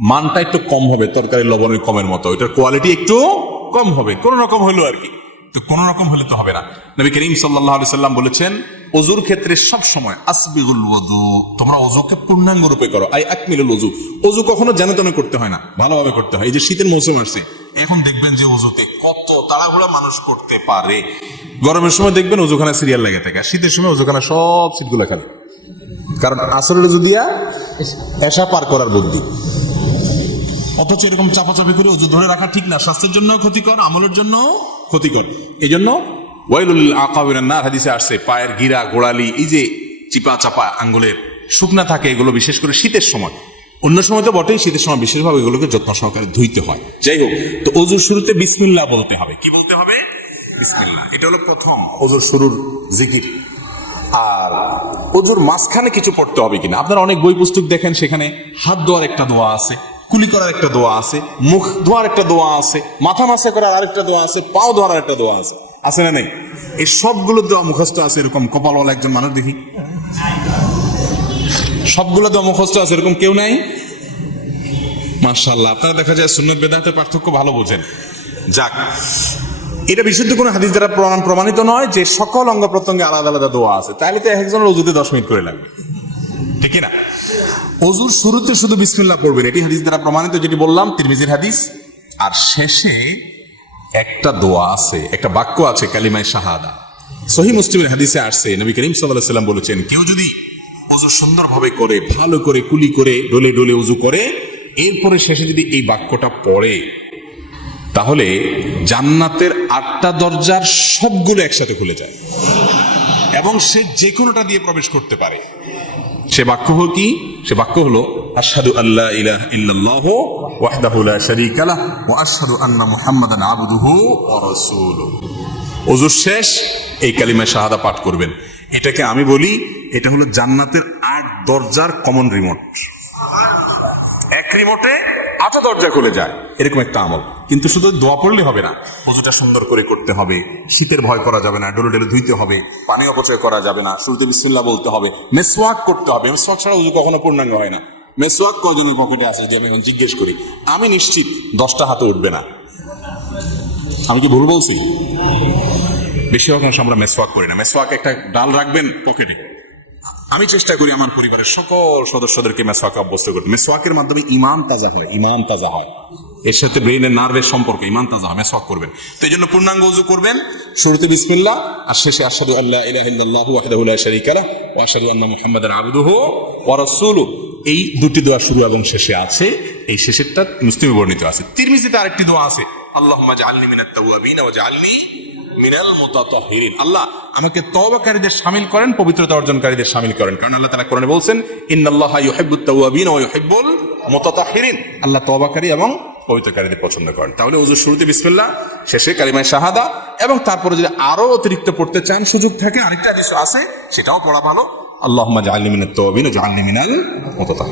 মানটা একটু কম হবে তরকারি লবণের কমের মতো এটার কোয়ালিটি একটু কম হবে, কোন রকম হলো আর কি। তো কোন রকম হলে তো হবে না। নবী করিম সাল্লাহ সাল্লাম বলেছেন অজুর ক্ষেত্রে সব সময় আসবিগুল ওযু, তোমরা অজুকে পূর্ণাঙ্গ রূপে করো, আই আকমিলুল অজু অজু কখনো যেন তেন করতে হয় না, ভালোভাবে করতে হয়। এই যে শীতের মৌসুম আসছে, এখন দেখবেন যে অজুতে কত তাড়াহুড়া মানুষ করতে পারে। গরমের সময় দেখবেন অজুখানা সিরিয়াল লেগে থাকে শীতের সময় অজুখানা সব সিটগুলো খালি। কারণ আসরের দিয়া এসা পার করার বুদ্ধি। অথচ এরকম চাপাচাপি করে ওজু ধরে রাখা ঠিক না। স্বাস্থ্যের জন্য ক্ষতিকর, আমলের জন্য ক্ষতিকর। এই জন্য ওয়াইলুল আকাবির না হাদিসে আসছে, পায়ের গিরা, গোড়ালি, এই যে চিপা চাপা আঙ্গুলের শুকনা থাকে, এগুলো বিশেষ করে শীতের সময়। অন্য সময় তো বটেই, শীতের সময় বিশেষভাবে এগুলোকে যত্ন সহকারে ধুইতে হয়। যাই হোক, তো অজুর শুরুতে বিসমিল্লাহ বলতে হবে। কি বলতে হবে? বিসমিল্লাহ। এটা হলো প্রথম অজুর শুরুর জিকির। আর অজুর মাঝখানে কিছু পড়তে হবে কিনা? আপনারা অনেক বই পুস্তক দেখেন, সেখানে হাত ধোয়ার একটা দোয়া আছে। কুলি করার একটা দোয়া আছে, মুখ ধোয়ার একটা দোয়া আছে, মাথা মাসে করার আরেকটা দোয়া আছে, পাও ধোয়ার একটা দোয়া আছে। আছে না নেই? এই সবগুলো দোয়া মুখস্থ আছে এরকম, কপালওয়ালা একজন মানুষ দেখি। সবগুলো দোয়া মুখস্থ আছে এরকম কেউ নাই? মার্শাল্লাহ আপনারা দেখা যায় সুন্নত বেদাতের পার্থক্য ভালো বোঝেন। যাক, এটা বিশুদ্ধ কোনো হাদিস দ্বারা প্রমাণ প্রমাণিত নয় যে সকল অঙ্গ প্রত্যঙ্গে আলাদা আলাদা দোয়া আছে। তাহলে তো একজন অজুতে দশ মিনিট করে লাগবে। ঠিক না? অজুর শুরুতে শুধু বিসমিল্লাহ পড়বেন। এটি হাদিস দ্বারা প্রমাণিত, যেটি বললাম, তিরমিজির হাদিস। আর শেষে একটা দোয়া আছে, একটা বাক্য আছে, কালিমায় শাহাদা। সহি মুসলিমের হাদিসে আসছে, নবী করিম সাল্লাহ সাল্লাম বলেছেন, কেউ যদি অজু সুন্দরভাবে করে, ভালো করে, কুলি করে, ডলে ডলে উজু করে, এরপরে শেষে যদি এই বাক্যটা পড়ে, তাহলে জান্নাতের আটটা দরজার সবগুলো একসাথে খুলে যায়। এবং সে যে কোনোটা দিয়ে প্রবেশ করতে পারে। সে বাক্য হল কি? সে বাক্য হলো আসাদু আল্লাহ ইলাহ ইল্লাল্লাহ ওয়াহদাহু লা শারীকা লাহ ওয়া আশহাদু আন্না মুহাম্মাদান আবদুহু ওয়া রাসূলুহু। ওযুর শেষ, এই কালিমা শাহাদা পাঠ করবেন। এটাকে আমি বলি, এটা হলো জান্নাতের আট দরজার কমন রিমোট এক রিমোটে আটটা দরজা খুলে যায়। এরকম একটা আমল। কিন্তু শুধু দোয়া পড়লে হবে না। পুজোটা সুন্দর করে করতে হবে। শীতের ভয় করা যাবে না, ডলে ডলে ধুইতে হবে। পানি অপচয় করা যাবে না, শুরুতে বিসমিল্লাহ বলতে হবে। মেসওয়াক করতে হবে। মেসওয়াক ছাড়া উজু কখনো পূর্ণাঙ্গ হয় না। মেসওয়াক কজনের পকেটে আছে যদি আমি এখন জিজ্ঞেস করি? আমি নিশ্চিত দশটা হাতে উঠবে না। আমি কি ভুল বলছি? বেশিরভাগ অংশ আমরা মেসওয়াক করি না। মেসওয়াক একটা ডাল রাখবেন পকেটে। আমি চেষ্টা করি আমার পরিবারের সকল সদস্যদেরকে মেসওয়াকে অভ্যস্ত করতে মেসওয়াকের মাধ্যমে ইমান তাজা হয়, ইমান তাজা হয়। এর সাথে ব্রেনের নার্ভের সম্পর্ক, ইমান তাজা হয় মেসওয়াক করবেন। তো এই জন্য পূর্ণাঙ্গ উজু করবেন। শুরুতে বিসমিল্লাহ, আর শেষে আশহাদু আল্লাহ লা শারীকা লাহ ওয়া আশহাদু আন্না মুহাম্মাদান আবদুহু ওয়া রাসূলুহু। এই দুটি দোয়া শুরু এবং শেষে আছে। এই শেষেরটা মুসলিমে বর্ণিত আছে। তিরমিজিতে আরেকটি দোয়া আছে। আল্লাহুম্মা জাআলনি মিনাত তাওয়াবিন ওয়া জাআলনি মিনাল মুতাতাহিরিন। আল্লাহ আমাকে তওবাকারীদের শামিল করেন, পবিত্রতা অর্জনকারীদের শামিল করেন। কারণ আল্লাহ তাআলা কোরআনে বলছেন, ইন্নাল্লাহা ইউহিব্বুত তাওয়াবিন ওয়া ইউহিব্বুল মুতাতাহিরিন। আল্লাহ তওবাকারী এবং পবিত্রকারীদের পছন্দ করেন। তাহলে ওযুর শুরুতে বিসমিল্লাহ, শেষে কালিমায়ে শাহাদা এবং তারপরে যদি আরও অতিরিক্ত পড়তে চান, সুযোগ থাকে, আরেকটা হাদিস আছে, সেটাও পড়া ভালো। আল্লাহুম্মা জাআলনি মিনাত তাওয়াবিন ওয়া জাআলনি মিনাল মুতাতাহিরিন।